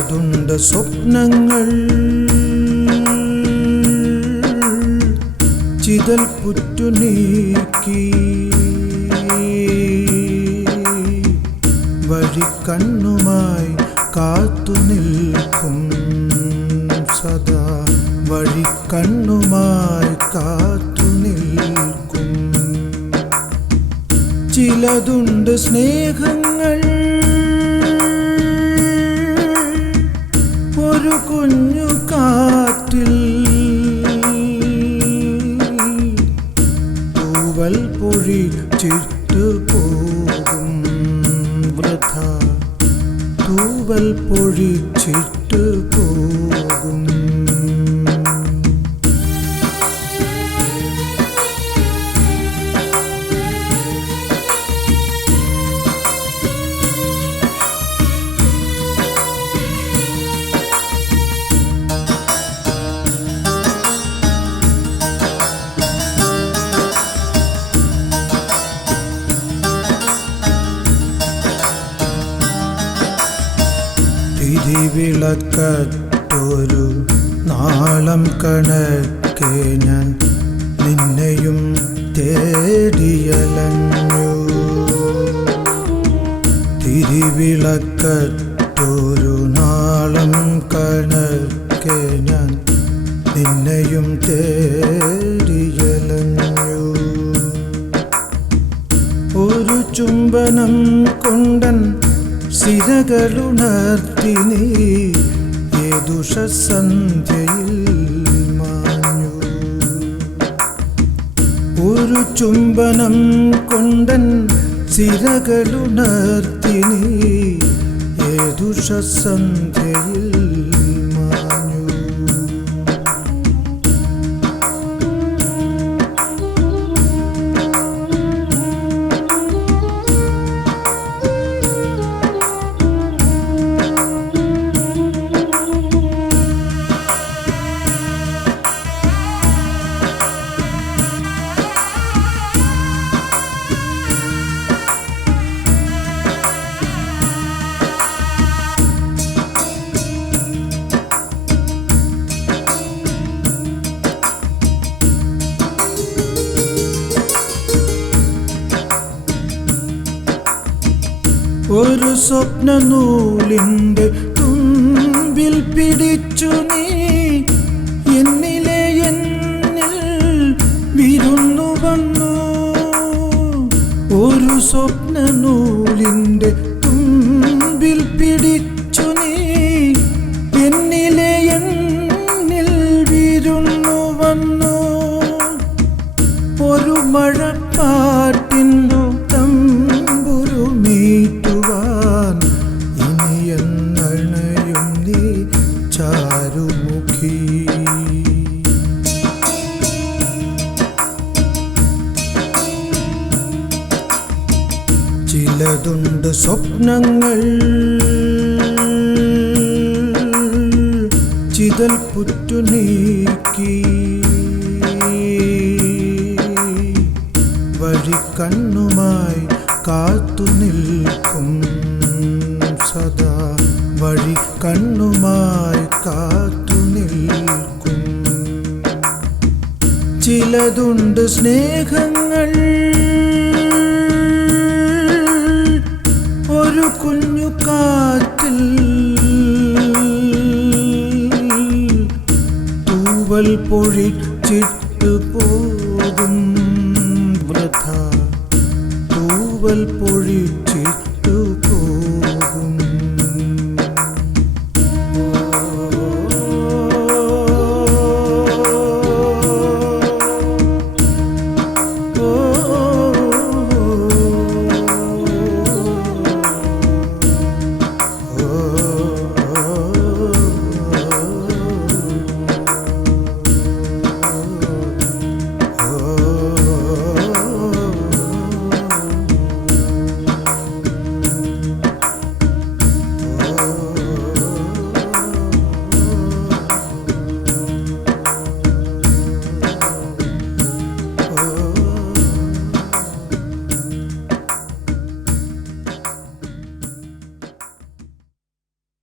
ചിലതുണ്ട് സ്വപ്നങ്ങൾ. ചിതൽ പുറ്റു നീക്കി. വഴി കണ്ണുമായി കാത്തു നിൽക്കും സദാ. വഴി കണ്ണുമായി കാത്തു നിൽക്കും. ചിലതുണ്ട് സ്നേഹങ്ങൾ. ഒരു കുഞ്ഞു കാറ്റിൽ തൂവൽ ചിട്ടു പോകും വൃഥ. തൂവൽ ചിട്ടു പോകും തിരിവിളക്കത്തൊരു നാളം കണക്കെ ഞാൻ നിന്നെയും തേടിയലഞ്ഞു. തിരിവിളക്കത്തൊരു നാളം കണക്കെ ഞാൻ നിന്നെയും തേടിയലഞ്ഞു. ഒരു ചുംബനം കൊണ്ടൻ സിരകളുണർത്തി നീ മാഞ്ഞു. ഒരു ചുംബനം കൊണ്ടൻ സിരകളുണർത്തി നീ ഒരു സ്വപ്ന നൂലിന്റെ തുമ്പിൽ പിടിച്ചു നീ. എന്നിലെ എന്നിൽ വിരുന്നു വന്നു. ഒരു സ്വപ്ന നൂലിന്റെ ചിലതുണ്ട് സ്വപ്നങ്ങൾ. ചിതൽ പുറ്റു നീക്കി. വഴി കണ്ണുമായി കാത്തു നിൽക്കും സദാ. വഴി കണ്ണുമായി കാത്തു നിൽക്കും. ചിലതുണ്ട് സ്നേഹങ്ങൾ. തൂവൽ പൊഴിച്ചിട്ട് പോകും വൃഥ. തൂവൽ പൊഴിച്ച്